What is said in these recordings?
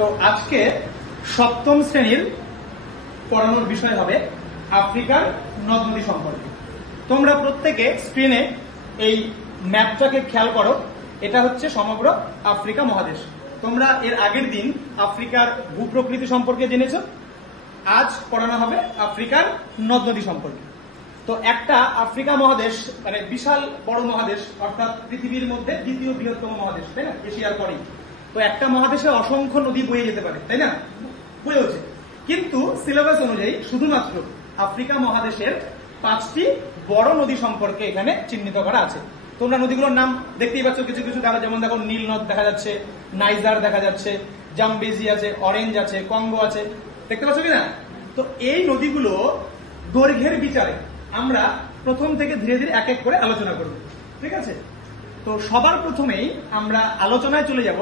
তো আজকে সপ্তম শ্রেণীর পড়ানোর বিষয় হবে আফ্রিকার নদ নদী সম্পর্কে। তোমরা প্রত্যেকে স্ক্রিনে এই ম্যাপটাকে খেয়াল করো, এটা হচ্ছে সমগ্র আফ্রিকা মহাদেশ। তোমরা এর আগের দিন আফ্রিকার ভূপ্রকৃতি সম্পর্কে জেনেছ, আজ পড়ানো হবে আফ্রিকার নদ নদী সম্পর্কে। তো একটা আফ্রিকা মহাদেশ মানে বিশাল বড় মহাদেশ, অর্থাৎ পৃথিবীর মধ্যে দ্বিতীয় বৃহত্তম মহাদেশ, তাই না, এশিয়ার পরেই। তো একটা মহাদেশে অসংখ্য নদী বয়ে যেতে পারে, তাই না, বয়েছে। কিন্তু সিলেবাস অনুযায়ী শুধুমাত্র আফ্রিকা মহাদেশের 5টি বড় নদী সম্পর্কে এখানে চিহ্নিত করা আছে। তোমরা নদীগুলোর নাম দেখতেই পাচ্ছ, কিছু কিছু দেখা, যেমন দেখো নীল নদ দেখা যাচ্ছে, নাইজার দেখা যাচ্ছে, জাম্বেজি আছে, অরেঞ্জ আছে, কঙ্গো আছে, দেখতে পাচ্ছ কিনা। তো এই নদীগুলো দৈর্ঘ্যের বিচারে আমরা প্রথম থেকে ধীরে ধীরে এক এক করে আলোচনা করব, ঠিক আছে। তো সবার প্রথমেই আমরা আলোচনায় চলে যাব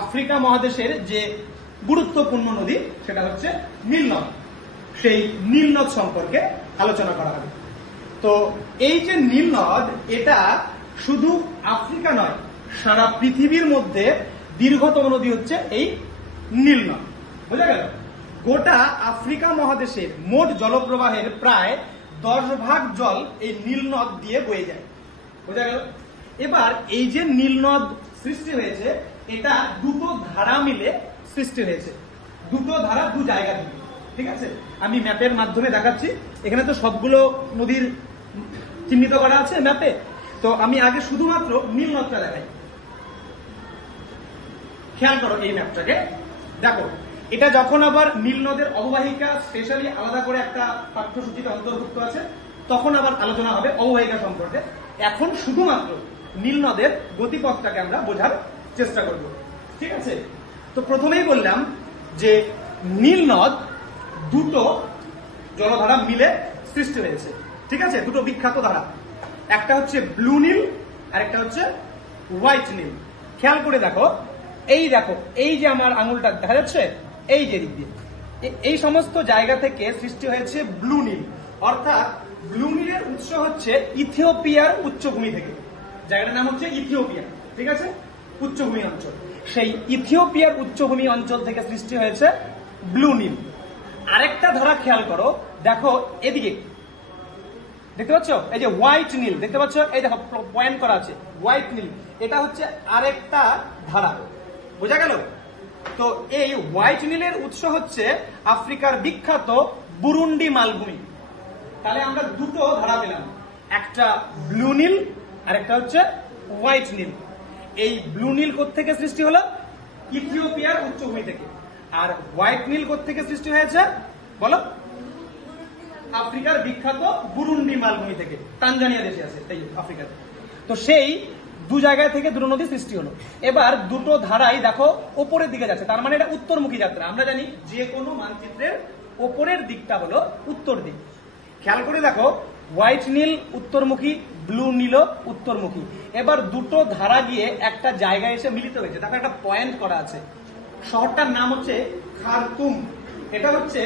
আফ্রিকা মহাদেশের যে গুরুত্বপূর্ণ নদী, সেটা হচ্ছে নীল নদ। সেই নীল নদ সম্পর্কে আলোচনা করা হবে। তো এই যে নীল নদ, এটা শুধু আফ্রিকা নয়, সারা পৃথিবীর মধ্যে দীর্ঘতম নদী হচ্ছে এই নীল নদ। বোঝা গেল? গোটা আফ্রিকা মহাদেশের মোট জলপ্রবাহের প্রায় 10 ভাগ জল এই নীল নদ দিয়ে বয়ে যায়। বোঝা গেল? এবার এই যে নীল নদ সৃষ্টি হয়েছে, এটা দুটো ধারা মিলে সৃষ্টি হয়েছে, দুটো ধারা দু জায়গা থেকে, ঠিক আছে। আমি ম্যাপের মাধ্যমে দেখাচ্ছি, এখানে তো সবগুলো নদীর চিহ্নিত করা আছে ম্যাপে। তো আমি আগে শুধুমাত্র নীল নদটা দেখাই। খেয়াল করো এই ম্যাপটাকে, দেখো এটা যখন আবার নীল নদের অববাহিকা স্পেশালি আলাদা করে একটা পাঠ্যসূচিতে অন্তর্ভুক্ত আছে, তখন আবার আলোচনা হবে অববাহিকা সম্পর্কে। এখন শুধুমাত্র নীল নদের গতিপথটাকে আমরা বোঝার চেষ্টা করব, ঠিক আছে। তো প্রথমেই বললাম যে নীল নদ দুটো জলধারা মিলে সৃষ্টি হয়েছে, ঠিক আছে, দুটো বিখ্যাত ধারা। একটা হচ্ছে ব্লু নীল আর একটা হচ্ছে হোয়াইট নীল। খেয়াল করে দেখো, এই যে আমার আঙুলটা দেখা যাচ্ছে, এই যে দিক দিয়ে, এই সমস্ত জায়গা থেকে সৃষ্টি হয়েছে ব্লু নীল। অর্থাৎ ব্লু নীলের উৎস হচ্ছে ইথিওপিয়ার উচ্চভূমি থেকে। জায়গাটার নাম হচ্ছে ইথিওপিয়া, ঠিক আছে, উচ্চভূমি অঞ্চল। সেই ইথিওপিয়ার উচ্চভূমি অঞ্চল থেকে সৃষ্টি হয়েছে ব্লু নীল। আরেকটা ধারা খেয়াল করো, দেখো এদিকে দেখতে পাচ্ছ, এই যে হোয়াইট নীল দেখতে পাচ্ছ, এই দেখো পয়েন্ট করা আছে হোয়াইট নীল, এটা হচ্ছে আরেকটা ধারা। বোঝা গেল? তো এই হোয়াইট নীলের উৎস হচ্ছে আফ্রিকার বিখ্যাত বুরুন্ডি মালভূমি। তাহলে আমরা দুটো ধারা পেলাম, একটা ব্লু নীল আর একটা হচ্ছে হোয়াইট নীল। এই ব্লু নীল কোত্থেকে সৃষ্টি হলো? ইথিওপিয়ার উচ্চভূমি থেকে। আর হোয়াইট নীল কোত্থেকে সৃষ্টি হয়েছে বলো? আফ্রিকার বিখ্যাত বুরুন্ডি মালভূমি থেকে, তানজানিয়া দেশে আছে তাই আফ্রিকাতে। তো সেই দু জায়গায় থেকে দুটো নদী সৃষ্টি হলো। এবার দুটো ধারাই দেখো ওপরের দিকে যাচ্ছে, তার মানে এটা উত্তরমুখী যাত্রা। আমরা জানি যে কোনো মানচিত্রের ওপরের দিকটা হলো উত্তর দিক। খেয়াল করে দেখো, হোয়াইট নীল উত্তরমুখী, ব্লু নীলও উত্তরমুখী। এবার দুটো ধারা গিয়ে একটা জায়গায় এসে মিলিত হয়েছে, তারপর একটা পয়েন্ট করা আছে। শহরটার নাম হচ্ছে খার্তুম। এটা হচ্ছে